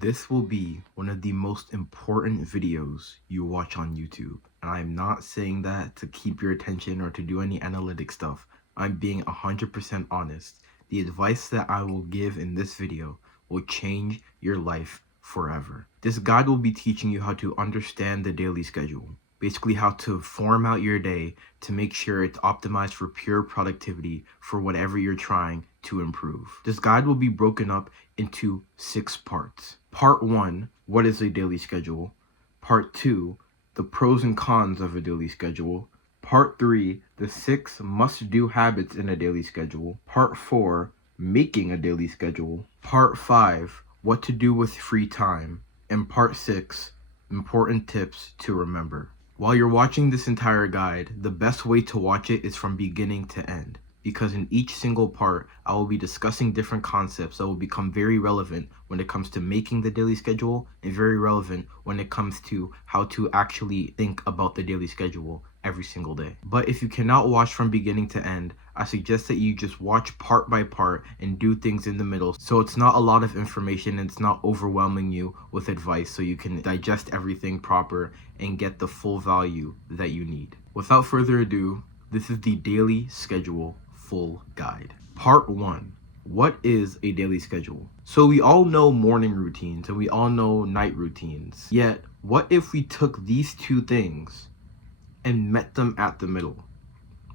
This will be one of the most important videos you watch on YouTube. And I'm not saying that to keep your attention or to do any analytic stuff. I'm being 100% honest. The advice that I will give in this video will change your life forever. This guide will be teaching you how to understand the daily schedule. Basically how to form out your day to make sure it's optimized for pure productivity for whatever you're trying to improve. This guide will be broken up into 6 parts. Part 1, what is a daily schedule? Part 2, the pros and cons of a daily schedule. Part 3, the 6 must-do habits in a daily schedule. Part 4, making a daily schedule. Part 5, what to do with free time. And Part 6, important tips to remember. While you're watching this entire guide, the best way to watch it is from beginning to end, because in each single part, I will be discussing different concepts that will become very relevant when it comes to making the daily schedule and very relevant when it comes to how to actually think about the daily schedule every single day. But if you cannot watch from beginning to end, I suggest that you just watch part by part and do things in the middle so it's not a lot of information and it's not overwhelming you with advice, so you can digest everything proper and get the full value that you need. Without further ado, this is the daily schedule full guide. Part 1. What is a daily schedule? So we all know morning routines and we all know night routines. Yet, what if we took these two things and met them at the middle?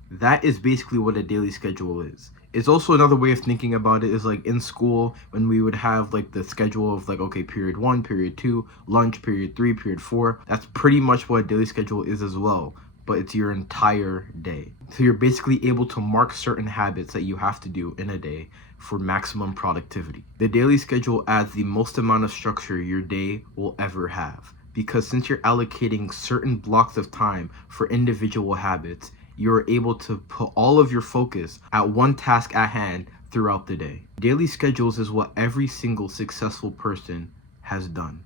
That is basically what a daily schedule is. It's also another way of thinking about it is like in school when we would have like the schedule of like, okay, period 1, period 2, lunch, period 3, period 4. That's pretty much what a daily schedule is as well, but it's your entire day. So you're basically able to mark certain habits that you have to do in a day for maximum productivity. The daily schedule adds the most amount of structure your day will ever have, because since you're allocating certain blocks of time for individual habits, you're able to put all of your focus at one task at hand throughout the day. Daily schedules is what every single successful person has done.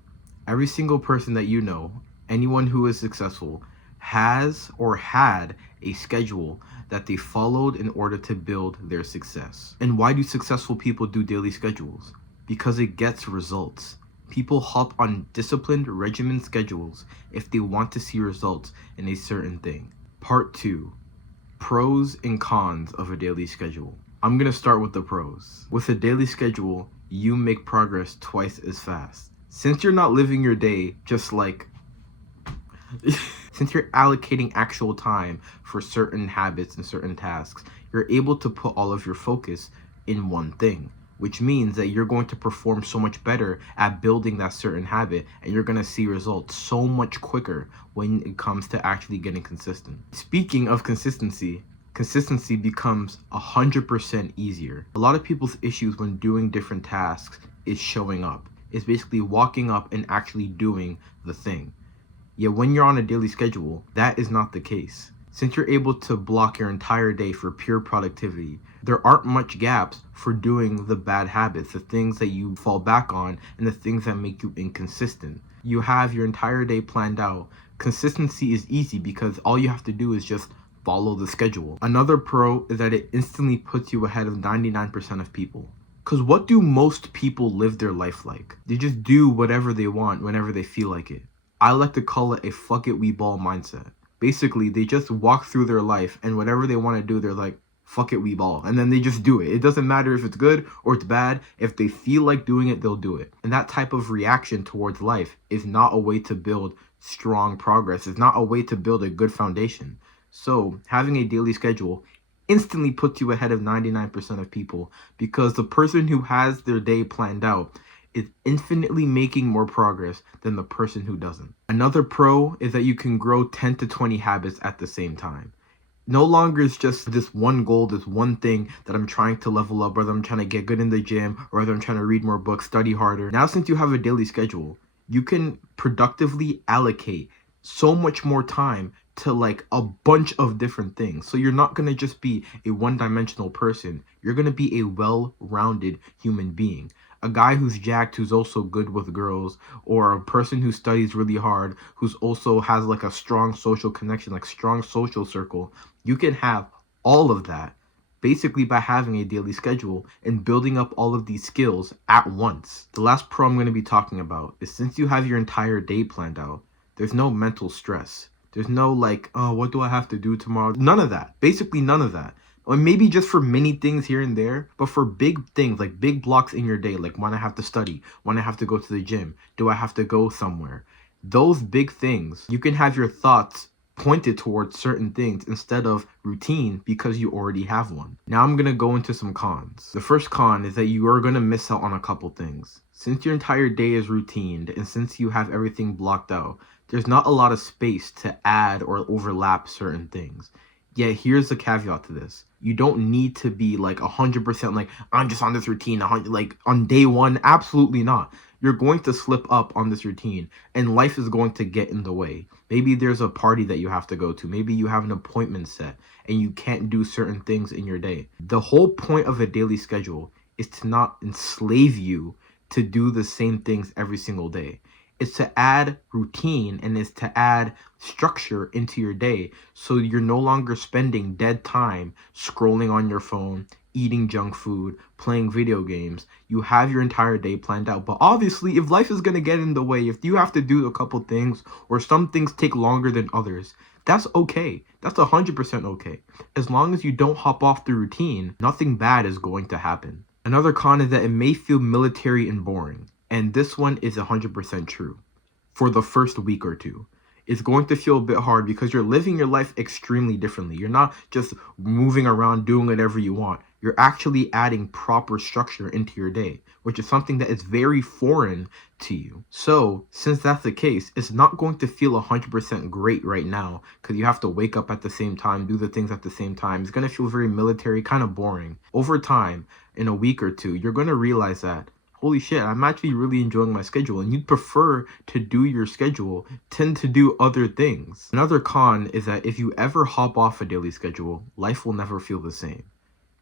Every single person that you know, anyone who is successful, has or had a schedule that they followed in order to build their success. And why do successful people do daily schedules? Because it gets results. People hop on disciplined regimen schedules if they want to see results in a certain thing. Part 2, pros and cons of a daily schedule. I'm going to start with the pros. With a daily schedule, you make progress twice as fast. Since you're not living your day just like since you're allocating actual time for certain habits and certain tasks, you're able to put all of your focus in one thing, which means that you're going to perform so much better at building that certain habit, and you're going to see results so much quicker when it comes to actually getting consistent. Speaking of consistency becomes 100% easier. A lot of people's issues when doing different tasks is showing up. It's basically walking up and actually doing the thing. Yet when you're on a daily schedule, that is not the case. Since you're able to block your entire day for pure productivity, there aren't much gaps for doing the bad habits, the things that you fall back on, and the things that make you inconsistent. You have your entire day planned out. Consistency is easy because all you have to do is just follow the schedule. Another pro is that it instantly puts you ahead of 99% of people. Because what do most people live their life like? They just do whatever they want whenever they feel like it. I like to call it a fuck it we ball mindset. Basically, they just walk through their life and whatever they want to do, they're like, fuck it we ball. And then they just do it. It doesn't matter if it's good or it's bad. If they feel like doing it, they'll do it. And that type of reaction towards life is not a way to build strong progress. It's not a way to build a good foundation. So having a daily schedule instantly puts you ahead of 99% of people, because the person who has their day planned out is infinitely making more progress than the person who doesn't. Another pro is that you can grow 10 to 20 habits at the same time. No longer is just this one goal, this one thing that I'm trying to level up, whether I'm trying to get good in the gym, or whether I'm trying to read more books, study harder. Now, since you have a daily schedule, you can productively allocate so much more time to like a bunch of different things. So you're not going to just be a one-dimensional person. You're going to be a well-rounded human being. A guy who's jacked, who's also good with girls, or a person who studies really hard, who's also has like a strong social connection, like strong social circle. You can have all of that basically by having a daily schedule and building up all of these skills at once. The last pro I'm going to be talking about is since you have your entire day planned out, there's no mental stress. There's no like, oh, what do I have to do tomorrow? None of that. Basically, none of that. Or maybe just for many things here and there, but for big things, like big blocks in your day, like when I have to study, when I have to go to the gym, do I have to go somewhere? Those big things, you can have your thoughts pointed towards certain things instead of routine because you already have one. Now I'm gonna go into some cons. The first con is that you are gonna miss out on a couple things. Since your entire day is routined and since you have everything blocked out, there's not a lot of space to add or overlap certain things. Yet here's the caveat to this. You don't need to be like 100% like, I'm just on this routine, 100, like on day one. Absolutely not. You're going to slip up on this routine and life is going to get in the way. Maybe there's a party that you have to go to. Maybe you have an appointment set and you can't do certain things in your day. The whole point of a daily schedule is to not enslave you to do the same things every single day. It's to add routine and it's to add structure into your day so you're no longer spending dead time scrolling on your phone, eating junk food, playing video games. You have your entire day planned out. But obviously, if life is going to get in the way, if you have to do a couple things or some things take longer than others, that's okay. That's 100% okay. As long as you don't hop off the routine, nothing bad is going to happen. Another con is that it may feel military and boring. And this one is 100% true. For the first week or two, it's going to feel a bit hard because you're living your life extremely differently. You're not just moving around doing whatever you want. You're actually adding proper structure into your day, which is something that is very foreign to you. So since that's the case, it's not going to feel 100% great right now because you have to wake up at the same time, do the things at the same time. It's going to feel very military, kind of boring. Over time, in a week or two, you're going to realize that, holy shit, I'm actually really enjoying my schedule, and you'd prefer to do your schedule, tend to do other things. Another con is that if you ever hop off a daily schedule, life will never feel the same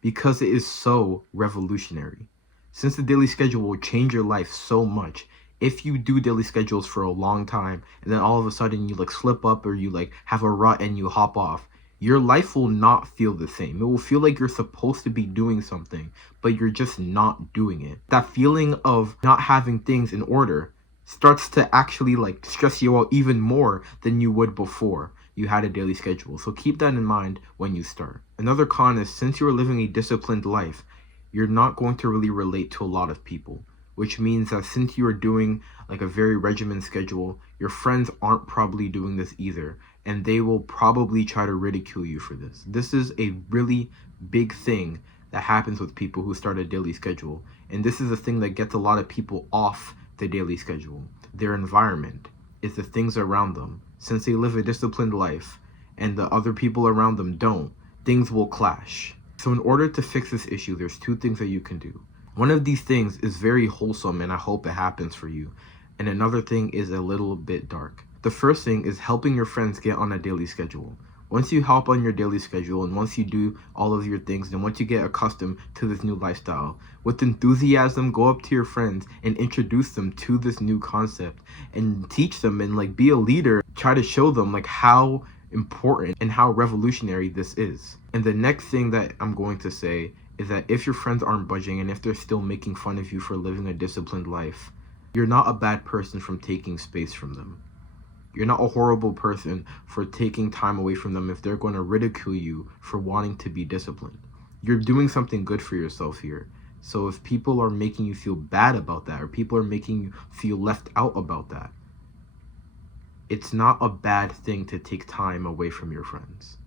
because it is so revolutionary. Since the daily schedule will change your life so much, if you do daily schedules for a long time and then all of a sudden you like slip up or you like have a rut and you hop off, your life will not feel the same. It will feel like you're supposed to be doing something, but you're just not doing it. That feeling of not having things in order starts to actually like stress you out even more than you would before you had a daily schedule. So keep that in mind when you start. Another con is since you're living a disciplined life, you're not going to really relate to a lot of people, which means that since you are doing like a very regimented schedule, your friends aren't probably doing this either, and they will probably try to ridicule you for this. This is a really big thing that happens with people who start a daily schedule, and this is a thing that gets a lot of people off the daily schedule. Their environment is the things around them. Since they live a disciplined life and the other people around them don't, things will clash. So in order to fix this issue, there's two things that you can do. One of these things is very wholesome and I hope it happens for you. And another thing is a little bit dark. The first thing is helping your friends get on a daily schedule. Once you hop on your daily schedule and once you do all of your things and once you get accustomed to this new lifestyle, with enthusiasm, go up to your friends and introduce them to this new concept and teach them and like be a leader. Try to show them like how important and how revolutionary this is. And the next thing that I'm going to say is that if your friends aren't budging and if they're still making fun of you for living a disciplined life, you're not a bad person from taking space from them. You're not a horrible person for taking time away from them if they're going to ridicule you for wanting to be disciplined. You're doing something good for yourself here. So if people are making you feel bad about that or people are making you feel left out about that, it's not a bad thing to take time away from your friends,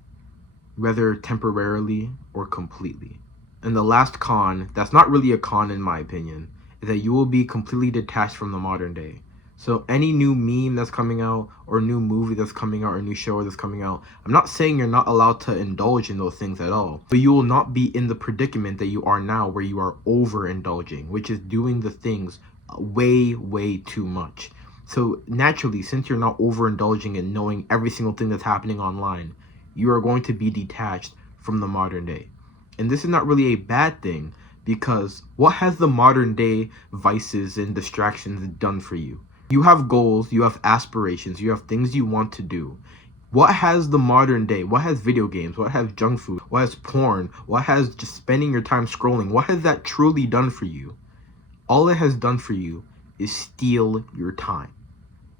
whether temporarily or completely. And the last con, that's not really a con in my opinion, is that you will be completely detached from the modern day. So any new meme that's coming out or new movie that's coming out or new show that's coming out, I'm not saying you're not allowed to indulge in those things at all, but you will not be in the predicament that you are now where you are overindulging, which is doing the things way too much. So naturally, since you're not overindulging and knowing every single thing that's happening online, you are going to be detached from the modern day. And this is not really a bad thing because what has the modern day vices and distractions done for you? You have goals, you have aspirations, you have things you want to do. What has the modern day? What has video games? What has junk food? What has porn? What has just spending your time scrolling? What has that truly done for you? All it has done for you is steal your time.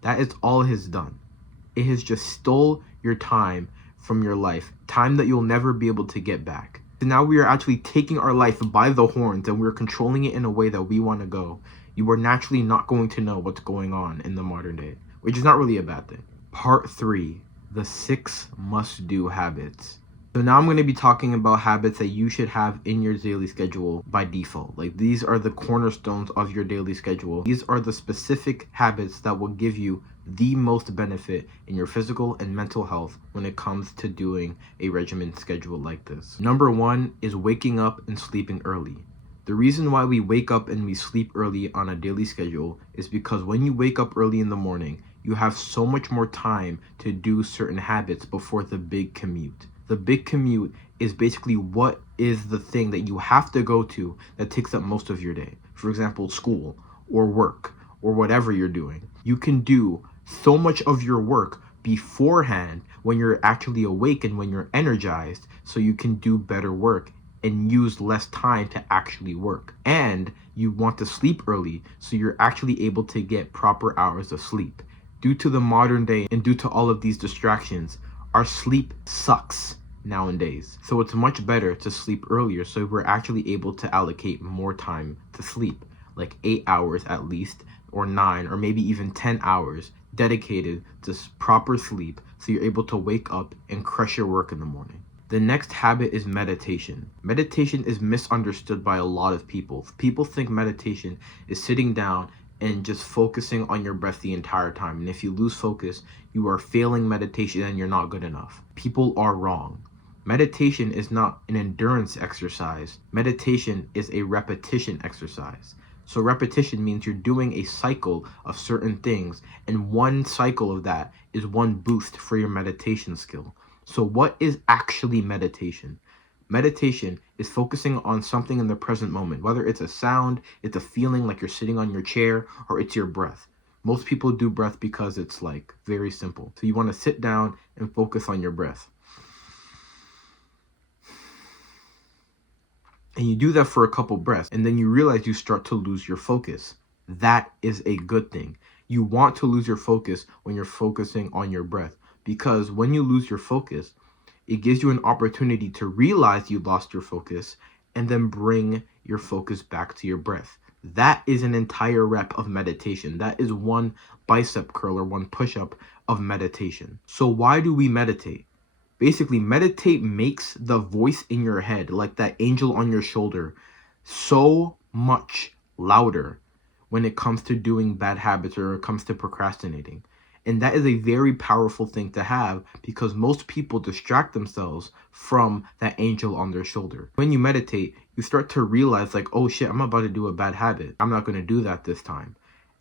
That is all it has done. It has just stole your time from your life, time that you'll never be able to get back. So now we are actually taking our life by the horns and we're controlling it in a way that we want to go. You are naturally not going to know what's going on in the modern day, which is not really a bad thing. Part 3, the 6 must-do habits. So now I'm going to be talking about habits that you should have in your daily schedule by default. Like, these are the cornerstones of your daily schedule. These are the specific habits that will give you the most benefit in your physical and mental health when it comes to doing a regimen schedule like this. Number 1 is waking up and sleeping early. The reason why we wake up and we sleep early on a daily schedule is because when you wake up early in the morning, you have so much more time to do certain habits before the big commute. The big commute is basically what is the thing that you have to go to that takes up most of your day. For example, school or work or whatever you're doing. You can do so much of your work beforehand when you're actually awake and when you're energized, so you can do better work and use less time to actually work. And you want to sleep early so you're actually able to get proper hours of sleep. Due to the modern day and due to all of these distractions, our sleep sucks nowadays. So it's much better to sleep earlier so we're actually able to allocate more time to sleep, like 8 hours at least, or 9, or maybe even 10 hours dedicated to proper sleep so you're able to wake up and crush your work in the morning. The next habit is meditation. Meditation is misunderstood by a lot of people. People think meditation is sitting down and just focusing on your breath the entire time. And if you lose focus, you are failing meditation and you're not good enough. People are wrong. Meditation is not an endurance exercise. Meditation is a repetition exercise. So repetition means you're doing a cycle of certain things, and one cycle of that is one boost for your meditation skill. So what is actually meditation? Meditation is focusing on something in the present moment, whether it's a sound, it's a feeling like you're sitting on your chair, or it's your breath. Most people do breath because it's like very simple. So you want to sit down and focus on your breath. And you do that for a couple breaths, and then you realize you start to lose your focus. That is a good thing. You want to lose your focus when you're focusing on your breath, because when you lose your focus, it gives you an opportunity to realize you lost your focus and then bring your focus back to your breath. That is an entire rep of meditation. That is one bicep curl or one push-up of meditation. So why do we meditate? Basically, meditate makes the voice in your head, like that angel on your shoulder, so much louder when it comes to doing bad habits or it comes to procrastinating. And that is a very powerful thing to have because most people distract themselves from that angel on their shoulder. When you meditate, you start to realize like, oh shit, I'm about to do a bad habit. I'm not going to do that this time.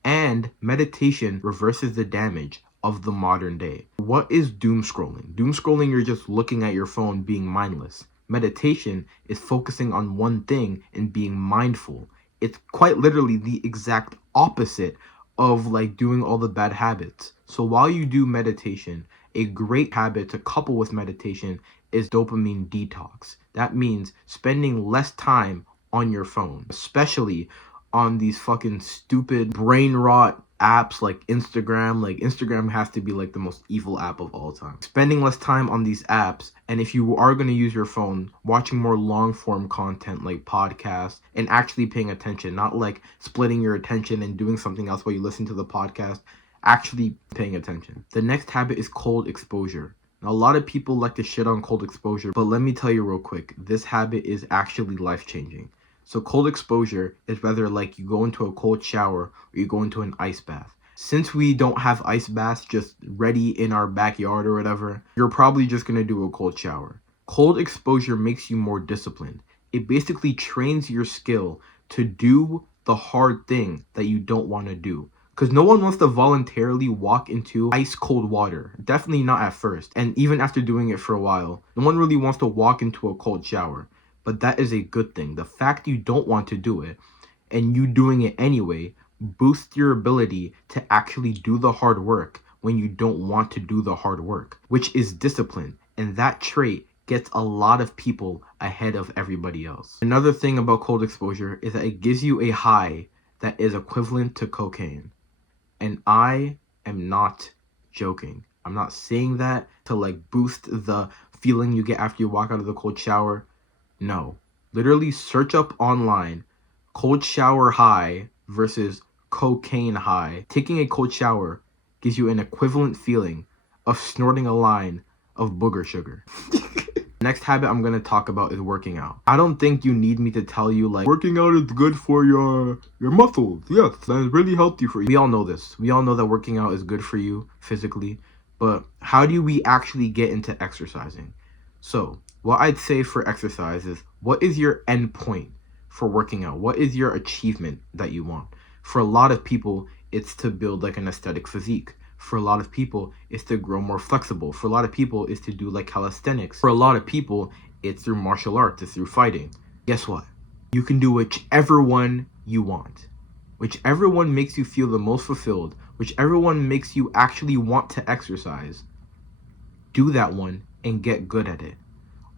And meditation reverses the damage of the modern day. What is doom scrolling? Doom scrolling, you're just looking at your phone being mindless. Meditation is focusing on one thing and being mindful. It's quite literally the exact opposite of like doing all the bad habits. So while you do meditation, a great habit to couple with meditation is dopamine detox. That means spending less time on your phone, especially on these fucking stupid brain rot apps like Instagram. Like, Instagram has to be like the most evil app of all time. Spending less time on these apps, and if you are going to use your phone, watching more long form content like podcasts and actually paying attention, not like splitting your attention and doing something else while you listen to the podcast, actually paying attention. The next habit is cold exposure. Now, a lot of people like to shit on cold exposure, but let me tell you real quick, this habit is actually life changing. So cold exposure is whether like you go into a cold shower or you go into an ice bath. Since we don't have ice baths just ready in our backyard or whatever, you're probably just going to do a cold shower. Cold exposure makes you more disciplined. It basically trains your skill to do the hard thing that you don't want to do. Because no one wants to voluntarily walk into ice cold water. Definitely not at first. And even after doing it for a while, no one really wants to walk into a cold shower. But that is a good thing. The fact you don't want to do it and you doing it anyway boosts your ability to actually do the hard work when you don't want to do the hard work, which is discipline. And that trait gets a lot of people ahead of everybody else. Another thing about cold exposure is that it gives you a high that is equivalent to cocaine. And I am not joking. I'm not saying that to like boost the feeling you get after you walk out of the cold shower. No. Literally search up online cold shower high versus cocaine high. Taking a cold shower gives you an equivalent feeling of snorting a line of booger sugar. Next habit I'm going to talk about is working out. I don't think you need me to tell you like working out is good for your muscles. Yes, that's really healthy for you. We all know this. We all know that working out is good for you physically, but how do we actually get into exercising? So, what I'd say for exercise is, what is your end point for working out? What is your achievement that you want? For a lot of people, it's to build like an aesthetic physique. For a lot of people, it's to grow more flexible. For a lot of people, it's to do like calisthenics. For a lot of people, it's through martial arts, it's through fighting. Guess what? You can do whichever one you want. Whichever one makes you feel the most fulfilled, whichever one makes you actually want to exercise, do that one and get good at it.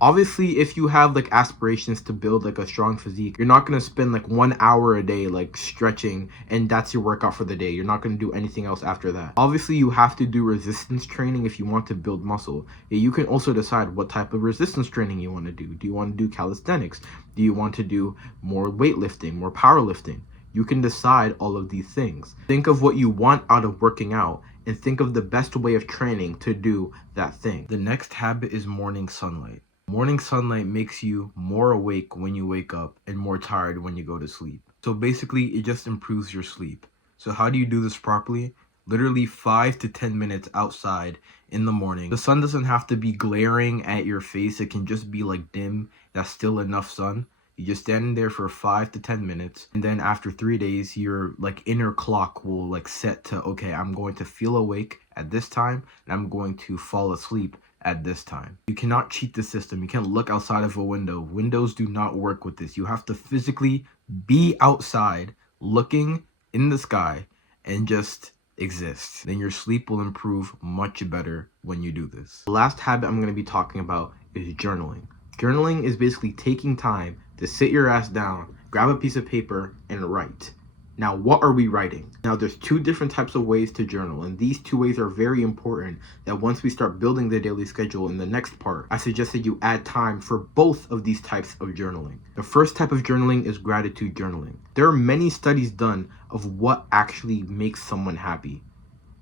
Obviously, if you have like aspirations to build like a strong physique, you're not going to spend like 1 hour a day like stretching and that's your workout for the day. You're not going to do anything else after that. Obviously, you have to do resistance training if you want to build muscle. You can also decide what type of resistance training you want to do. Do you want to do calisthenics? Do you want to do more weightlifting, more powerlifting? You can decide all of these things. Think of what you want out of working out and think of the best way of training to do that thing. The next habit is morning sunlight. Morning sunlight makes you more awake when you wake up and more tired when you go to sleep. So basically, it just improves your sleep. So how do you do this properly? Literally 5 to 10 minutes outside in the morning. The sun doesn't have to be glaring at your face. It can just be like dim. That's still enough sun. You just stand in there for 5 to 10 minutes. And then after 3 days, your like inner clock will like set to, okay, I'm going to feel awake at this time and I'm going to fall asleep at this time. You cannot cheat the system. You can't look outside of a window. Windows do not work with this. You have to physically be outside looking in the sky and just exist. Then your sleep will improve much better when you do this. The last habit I'm going to be talking about is journaling. Journaling is basically taking time to sit your ass down, grab a piece of paper, and write. Now, what are we writing? Now, there's 2 different types of ways to journal, and these 2 ways are very important that once we start building the daily schedule in the next part, I suggest that you add time for both of these types of journaling. The first type of journaling is gratitude journaling. There are many studies done of what actually makes someone happy.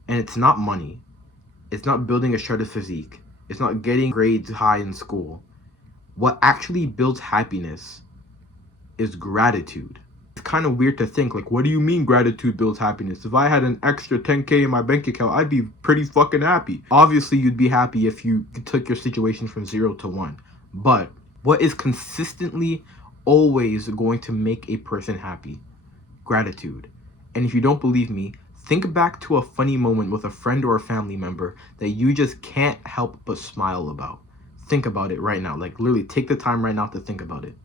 And it's not money. It's not building a shredded physique. It's not getting grades high in school. What actually builds happiness is gratitude. It's kind of weird to think, like, what do you mean gratitude builds happiness? If I had an extra 10K in my bank account, I'd be pretty fucking happy. Obviously, you'd be happy if you took your situation from 0 to 1. But what is consistently always going to make a person happy? Gratitude. And if you don't believe me, think back to a funny moment with a friend or a family member that you just can't help but smile about. Think about it right now. Like, literally take the time right now to think about it.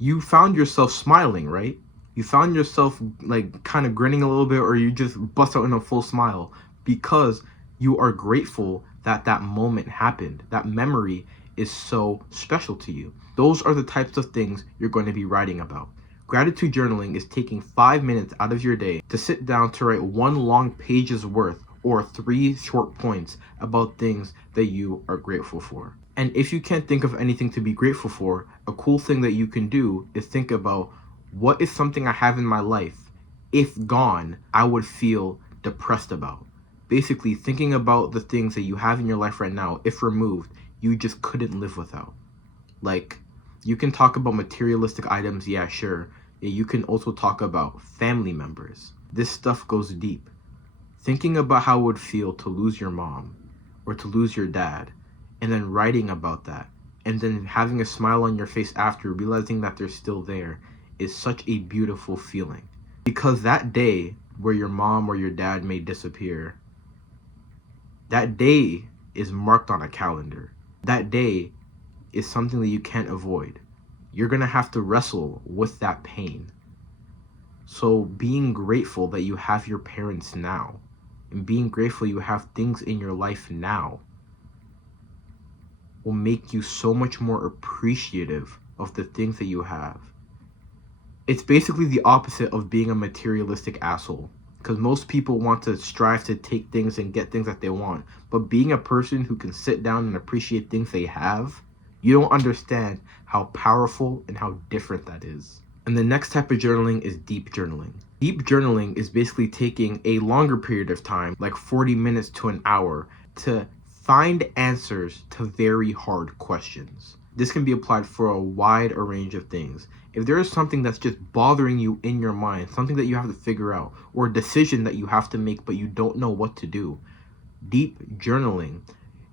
You found yourself smiling, right? You found yourself like kind of grinning a little bit, or you just bust out in a full smile because you are grateful that that moment happened. That memory is so special to you. Those are the types of things you're going to be writing about. Gratitude journaling is taking 5 minutes out of your day to sit down to write 1 long page's worth or 3 short points about things that you are grateful for. And if you can't think of anything to be grateful for, a cool thing that you can do is think about, what is something I have in my life, if gone, I would feel depressed about. Basically, thinking about the things that you have in your life right now, if removed, you just couldn't live without. Like, you can talk about materialistic items, yeah, sure. You can also talk about family members. This stuff goes deep. Thinking about how it would feel to lose your mom or to lose your dad, and then writing about that, and then having a smile on your face after, realizing that they're still there, is such a beautiful feeling. Because that day where your mom or your dad may disappear, that day is marked on a calendar. That day is something that you can't avoid. You're gonna have to wrestle with that pain. So being grateful that you have your parents now, and being grateful you have things in your life now, will make you so much more appreciative of the things that you have. It's basically the opposite of being a materialistic asshole. Because most people want to strive to take things and get things that they want. But being a person who can sit down and appreciate things they have, you don't understand how powerful and how different that is. And the next type of journaling is deep journaling. Deep journaling is basically taking a longer period of time, like 40 minutes to an hour, to find answers to very hard questions. This can be applied for a wide range of things. If there is something that's just bothering you in your mind, something that you have to figure out, or a decision that you have to make but you don't know what to do, deep journaling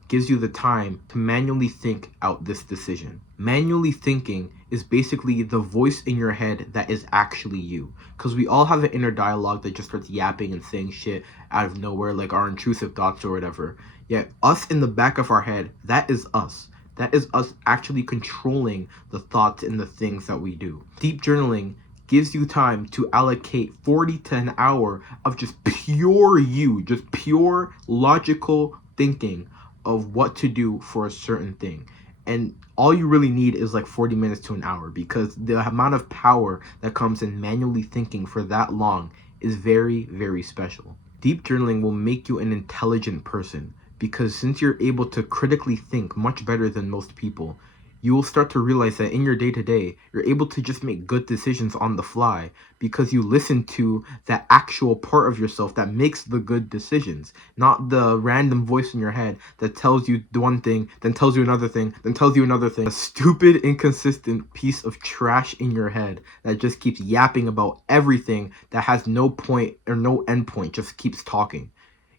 gives you the time to manually think out this decision. Manually thinking is basically the voice in your head that is actually you. Because we all have an inner dialogue that just starts yapping and saying shit out of nowhere, like our intrusive thoughts or whatever. Yet, us in the back of our head, that is us. That is us actually controlling the thoughts and the things that we do. Deep journaling gives you time to allocate 40 to an hour of just pure you, just pure logical thinking of what to do for a certain thing. And all you really need is like 40 minutes to an hour, because the amount of power that comes in manually thinking for that long is very, very special. Deep journaling will make you an intelligent person, because since you're able to critically think much better than most people, you will start to realize that in your day-to-day, you're able to just make good decisions on the fly because you listen to that actual part of yourself that makes the good decisions, not the random voice in your head that tells you one thing, then tells you another thing, then tells you another thing. A stupid, inconsistent piece of trash in your head that just keeps yapping about everything that has no point or no end point, just keeps talking.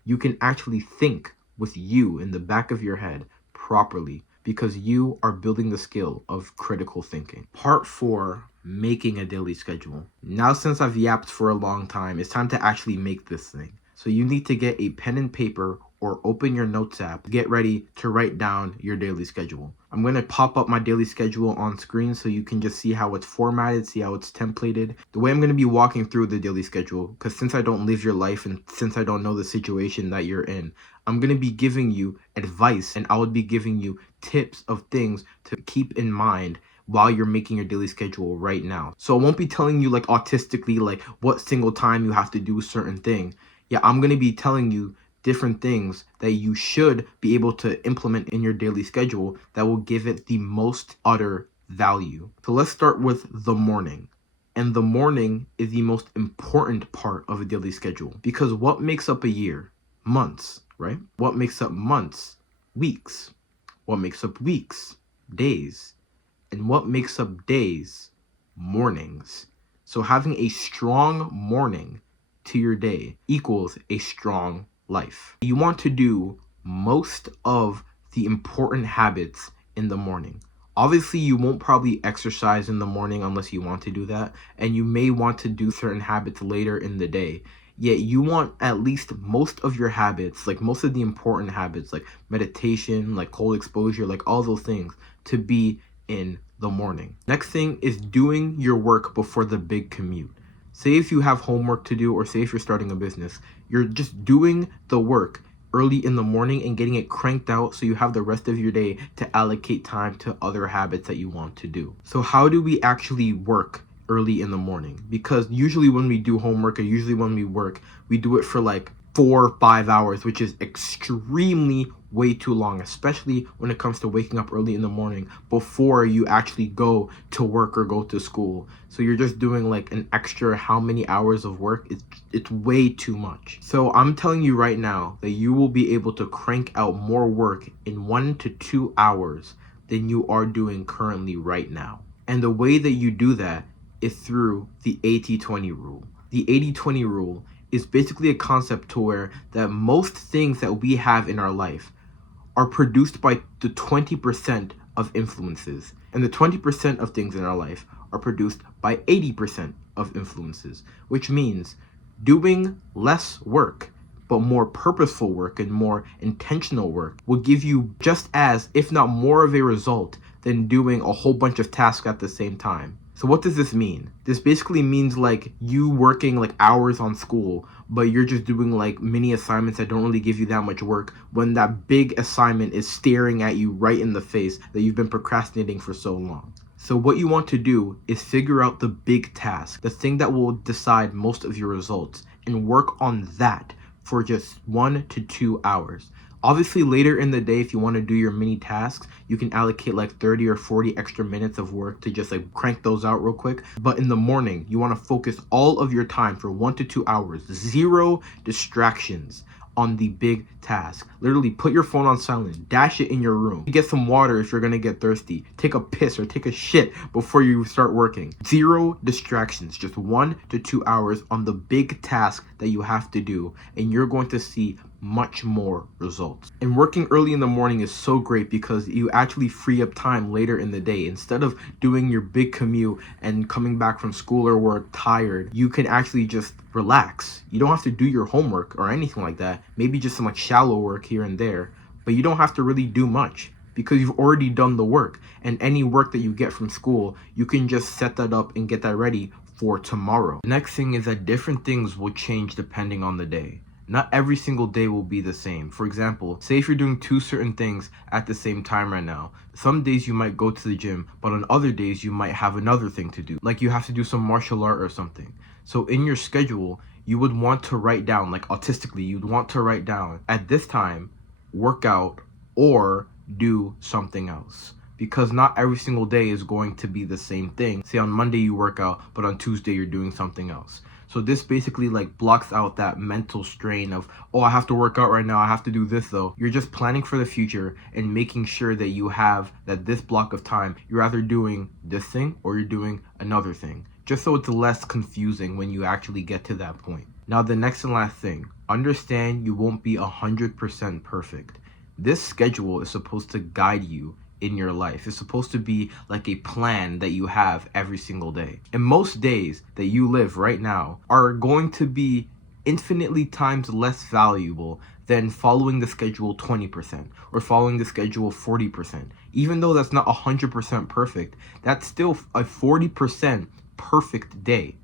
You can actually think with you in the back of your head properly, because you are building the skill of critical thinking. Part 4, making a daily schedule. Now, since I've yapped for a long time, it's time to actually make this thing. So you need to get a pen and paper or open your notes app. Get ready to write down your daily schedule. I'm going to pop up my daily schedule on screen so you can just see how it's formatted, see how it's templated. The way I'm going to be walking through the daily schedule, because since I don't live your life and since I don't know the situation that you're in, I'm going to be giving you advice, and I would be giving you tips of things to keep in mind while you're making your daily schedule right now. So I won't be telling you like autistically like what single time you have to do a certain thing. Yeah, I'm going to be telling you different things that you should be able to implement in your daily schedule that will give it the most utter value. So let's start with the morning. And the morning is the most important part of a daily schedule, because what makes up a year? Months, right? What makes up months? Weeks. What makes up weeks? Days. And what makes up days? Mornings. So having a strong morning to your day equals a strong life. You want to do most of the important habits in the morning. Obviously, you won't probably exercise in the morning unless you want to do that, and you may want to do certain habits later in the day. Yet you want at least most of your habits, like most of the important habits, like meditation, like cold exposure, like all those things, to be in the morning. Next thing is doing your work before the big commute. Say if you have homework to do, or say if you're starting a business, you're just doing the work early in the morning and getting it cranked out so you have the rest of your day to allocate time to other habits that you want to do. So how do we actually work early in the morning? Because usually when we do homework, or usually when we work, we do it for like 4 or 5 hours, which is extremely way too long, especially when it comes to waking up early in the morning before you actually go to work or go to school. So you're just doing like an extra how many hours of work? It's way too much. So I'm telling you right now that you will be able to crank out more work in 1 to 2 hours than you are doing currently right now. And the way that you do that is through the 80-20 rule. The 80-20 rule is basically a concept to where that most things that we have in our life are produced by the 20% of influences, and the 20% of things in our life are produced by 80% of influences, which means doing less work but more purposeful work and more intentional work will give you just as, if not more of a result than doing a whole bunch of tasks at the same time. So what does this mean? This basically means like you working like hours on school, but you're just doing like mini assignments that don't really give you that much work when that big assignment is staring at you right in the face that you've been procrastinating for so long. So what you want to do is figure out the big task, the thing that will decide most of your results, and work on that for just 1 to 2 hours. Obviously, later in the day, if you want to do your mini tasks, you can allocate like 30 or 40 extra minutes of work to just like crank those out real quick. But in the morning, you want to focus all of your time for 1 to 2 hours, zero distractions on the big task. Literally put your phone on silent, dash it in your room. Get some water if you're gonna get thirsty. Take a piss or take a shit before you start working. Zero distractions, just 1 to 2 hours on the big task that you have to do, and you're going to see much more results. And working early in the morning is so great because you actually free up time later in the day. Instead of doing your big commute and coming back from school or work tired, you can actually just relax. You don't have to do your homework or anything like that. Maybe just some like shallow work here and there, but you don't have to really do much because you've already done the work. And any work that you get from school, you can just set that up and get that ready for tomorrow. The next thing is that different things will change depending on the day. Not every single day will be the same. For example, say if you're doing two certain things at the same time right now, some days you might go to the gym, but on other days you might have another thing to do. Like you have to do some martial art or something. So in your schedule, you would want to write down, like autistically, you'd want to write down at this time, work out or do something else. Because not every single day is going to be the same thing. Say on Monday you work out, but on Tuesday you're doing something else. So this basically like blocks out that mental strain of, oh, I have to work out right now, I have to do this though. You're just planning for the future and making sure that you have that this block of time, you're either doing this thing or you're doing another thing. Just so it's less confusing when you actually get to that point. Now the next and last thing, understand you won't be 100% perfect. This schedule is supposed to guide you in your life. It's supposed to be like a plan that you have every single day. And most days that you live right now are going to be infinitely times less valuable than following the schedule 20% or following the schedule 40%. Even though that's not 100% perfect, that's still a 40% perfect day.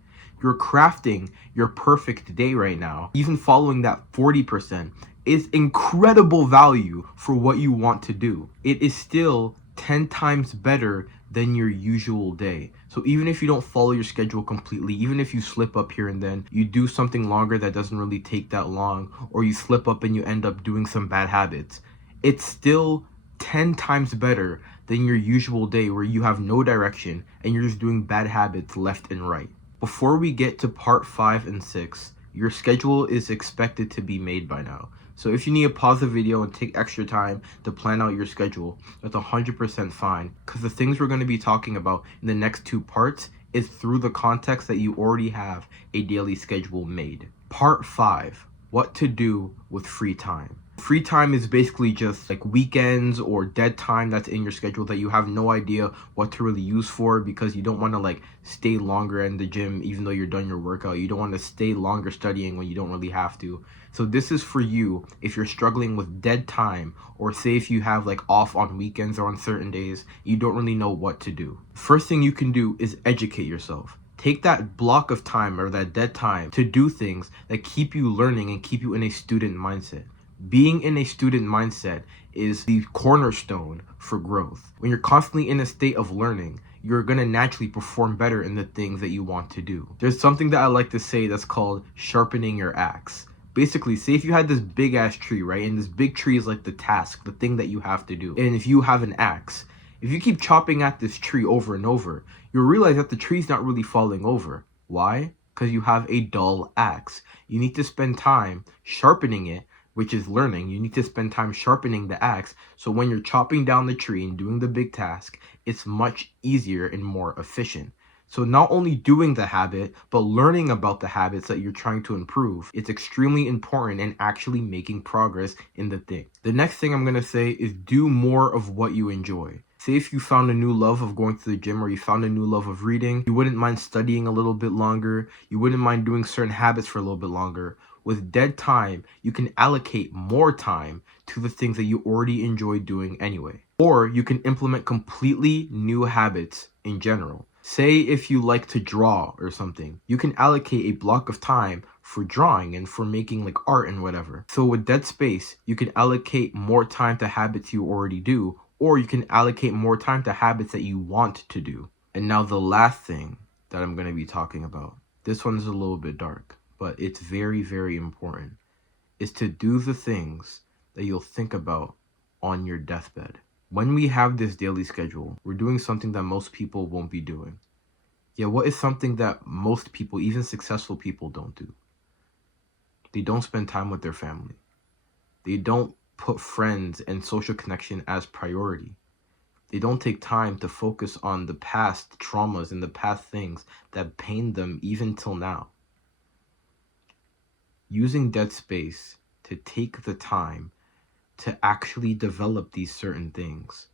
You're crafting your perfect day right now. Even following that 40% is incredible value for what you want to do. It is still 10 times better than your usual day. So even if you don't follow your schedule completely, even if you slip up here and then, you do something longer that doesn't really take that long, or you slip up and you end up doing some bad habits, it's still 10 times better than your usual day where you have no direction and you're just doing bad habits left and right. Before we get to part 5 and 6, your schedule is expected to be made by now. So if you need to pause the video and take extra time to plan out your schedule, that's 100% fine. Because the things we're going to be talking about in the next 2 parts is through the context that you already have a daily schedule made. Part 5, what to do with free time. Free time is basically just like weekends or dead time that's in your schedule that you have no idea what to really use for because you don't want to like stay longer in the gym even though you're done your workout. You don't want to stay longer studying when you don't really have to. So this is for you if you're struggling with dead time, or say if you have like off on weekends or on certain days, you don't really know what to do. First thing you can do is educate yourself. Take that block of time or that dead time to do things that keep you learning and keep you in a student mindset. Being in a student mindset is the cornerstone for growth. When you're constantly in a state of learning, you're going to naturally perform better in the things that you want to do. There's something that I like to say that's called sharpening your axe. Basically, say if you had this big ass tree, right? And this big tree is like the task, the thing that you have to do. And if you have an axe, if you keep chopping at this tree over and over, you'll realize that the tree's not really falling over. Why? Because you have a dull axe. You need to spend time sharpening it, which is learning. You need to spend time sharpening the axe, so when you're chopping down the tree and doing the big task, it's much easier and more efficient. So not only doing the habit, but learning about the habits that you're trying to improve, it's extremely important in actually making progress in the thing. The next thing I'm going to say is do more of what you enjoy. Say if you found a new love of going to the gym, or you found a new love of reading, you wouldn't mind studying a little bit longer, you wouldn't mind doing certain habits for a little bit longer. With dead time, you can allocate more time to the things that you already enjoy doing anyway. Or you can implement completely new habits in general. Say if you like to draw or something, you can allocate a block of time for drawing and for making like art and whatever. So with Dead Space, you can allocate more time to habits you already do, or you can allocate more time to habits that you want to do. And now the last thing that I'm going to be talking about, this one's a little bit dark, but it's very, very important, is to do the things that you'll think about on your deathbed. When we have this daily schedule, we're doing something that most people won't be doing. Yeah, what is something that most people, even successful people, don't do? They don't spend time with their family. They don't put friends and social connection as priority. They don't take time to focus on the past traumas and the past things that pain them even till now. Using Dead Space to take the time to actually develop these certain things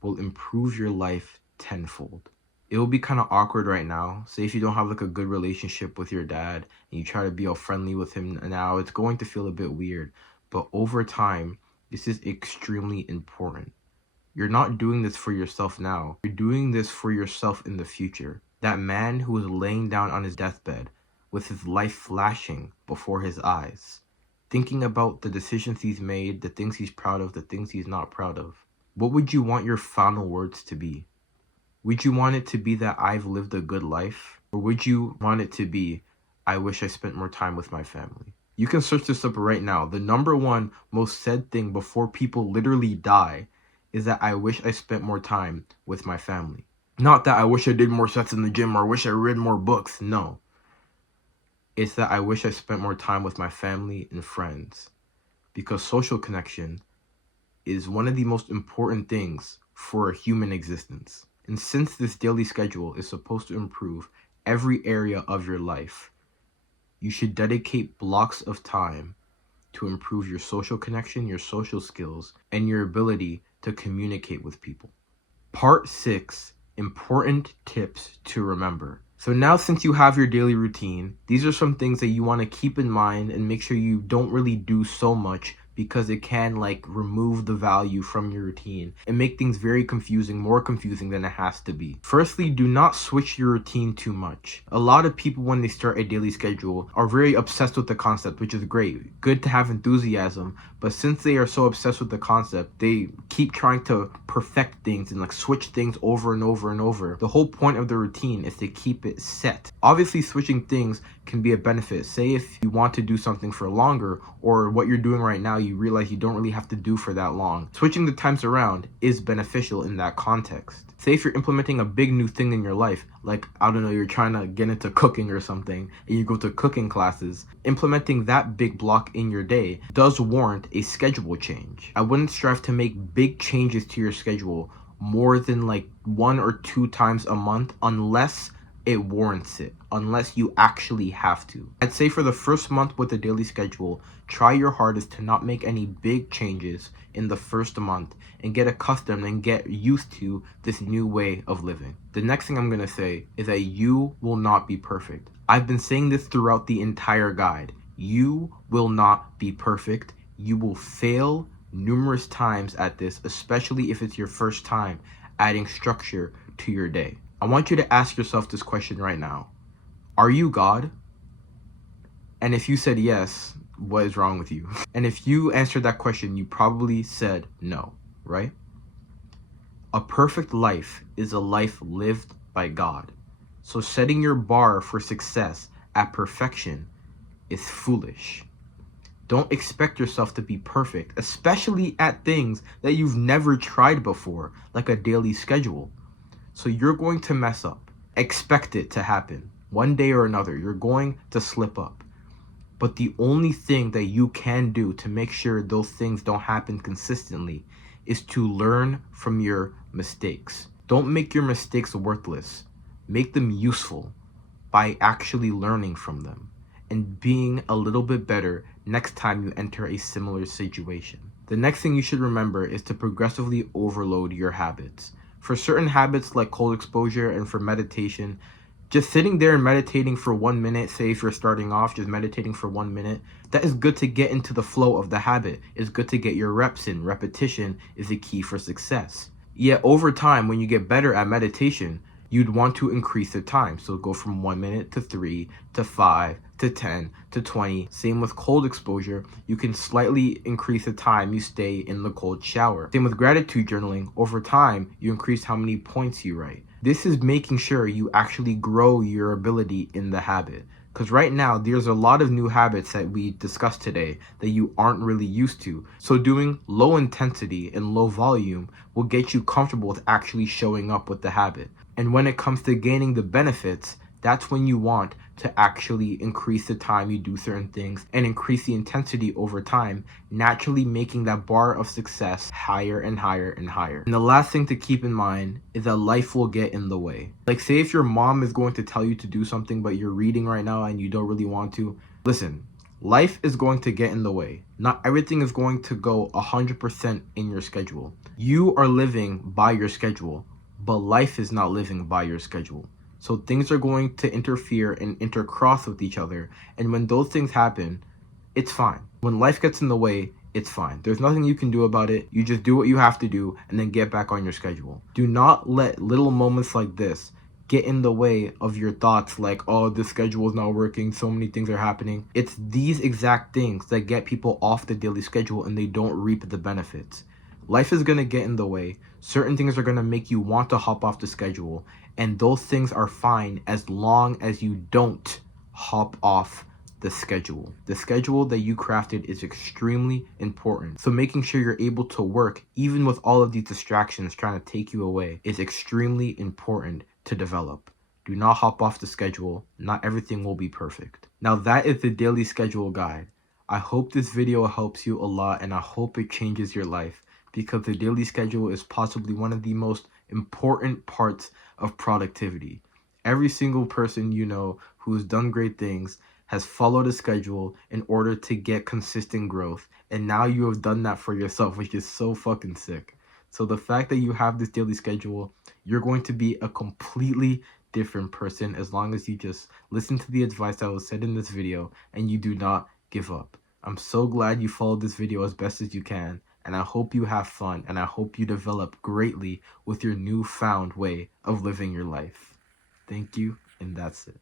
will improve your life tenfold. It will be kind of awkward right now. Say if you don't have like a good relationship with your dad and you try to be all friendly with him now, it's going to feel a bit weird. But over time, this is extremely important. You're not doing this for yourself now. You're doing this for yourself in the future. That man who was laying down on his deathbed with his life flashing before his eyes, thinking about the decisions he's made, the things he's proud of, the things he's not proud of. What would you want your final words to be? Would you want it to be that I've lived a good life? Or would you want it to be, I wish I spent more time with my family? You can search this up right now. The number one most said thing before people literally die is that I wish I spent more time with my family. Not that I wish I did more sets in the gym or I wish I read more books. No. It's that I wish I spent more time with my family and friends. Because social connection is one of the most important things for a human existence. And since this daily schedule is supposed to improve every area of your life, you should dedicate blocks of time to improve your social connection, your social skills, and your ability to communicate with people. Part 6, important tips to remember. So now since you have your daily routine, these are some things that you want to keep in mind and make sure you don't really do so much because it can like remove the value from your routine and make things very confusing, more confusing than it has to be. Firstly, do not switch your routine too much. A lot of people when they start a daily schedule are very obsessed with the concept, which is great. Good to have enthusiasm, but since they are so obsessed with the concept, they keep trying to perfect things and like switch things over and over and over. The whole point of the routine is to keep it set. Obviously, switching things can be a benefit. Say if you want to do something for longer or what you're doing right now you realize you don't really have to do for that long. Switching the times around is beneficial in that context. Say if you're implementing a big new thing in your life, like, I don't know, you're trying to get into cooking or something, and you go to cooking classes, implementing that big block in your day does warrant a schedule change. I wouldn't strive to make big changes to your schedule more than like 1 or 2 times a month unless it warrants it, unless you actually have to. I'd say for the first month with the daily schedule, try your hardest to not make any big changes in the first month and get accustomed and get used to this new way of living. The next thing I'm going to say is that you will not be perfect. I've been saying this throughout the entire guide. You will not be perfect. You will fail numerous times at this, especially if it's your first time adding structure to your day. I want you to ask yourself this question right now. Are you God? And if you said yes, what is wrong with you? And if you answered that question, you probably said no, right? A perfect life is a life lived by God. So setting your bar for success at perfection is foolish. Don't expect yourself to be perfect, especially at things that you've never tried before, like a daily schedule. So you're going to mess up. Expect it to happen. One day or another, you're going to slip up. But the only thing that you can do to make sure those things don't happen consistently is to learn from your mistakes. Don't make your mistakes worthless. Make them useful by actually learning from them and being a little bit better next time you enter a similar situation. The next thing you should remember is to progressively overload your habits. For certain habits like cold exposure and for meditation, just sitting there and meditating for 1 minute, say if you're starting off, just meditating for 1 minute, that is good to get into the flow of the habit. It's good to get your reps in. Repetition is the key for success. Yet over time, when you get better at meditation, you'd want to increase the time. So go from 1 minute to 3 to 5 to 10 to 20. Same with cold exposure. You can slightly increase the time you stay in the cold shower. Same with gratitude journaling. Over time, you increase how many points you write. This is making sure you actually grow your ability in the habit. Because right now, there's a lot of new habits that we discussed today that you aren't really used to. So doing low intensity and low volume will get you comfortable with actually showing up with the habit. And when it comes to gaining the benefits, that's when you want to actually increase the time you do certain things and increase the intensity over time, naturally making that bar of success higher and higher and higher. And the last thing to keep in mind is that life will get in the way. Like, say if your mom is going to tell you to do something, but you're reading right now and you don't really want to, listen, life is going to get in the way. Not everything is going to go 100% in your schedule. You are living by your schedule, but life is not living by your schedule. So things are going to interfere and intercross with each other. And when those things happen, it's fine. When life gets in the way, it's fine. There's nothing you can do about it. You just do what you have to do and then get back on your schedule. Do not let little moments like this get in the way of your thoughts like, oh, this schedule is not working, so many things are happening. It's these exact things that get people off the daily schedule and they don't reap the benefits. Life is going to get in the way. Certain things are going to make you want to hop off the schedule, and those things are fine as long as you don't hop off the schedule. The schedule that you crafted is extremely important. So making sure you're able to work, even with all of these distractions trying to take you away, is extremely important to develop. Do not hop off the schedule. Not everything will be perfect. Now that is the daily schedule guide. I hope this video helps you a lot, and I hope it changes your life, because the daily schedule is possibly one of the most important parts of productivity. Every single person you know who's done great things has followed a schedule in order to get consistent growth. And now you have done that for yourself, which is so fucking sick. So the fact that you have this daily schedule, you're going to be a completely different person as long as you just listen to the advice that was said in this video and you do not give up. I'm so glad you followed this video as best as you can, and I hope you have fun, and I hope you develop greatly with your newfound way of living your life. Thank you, and that's it.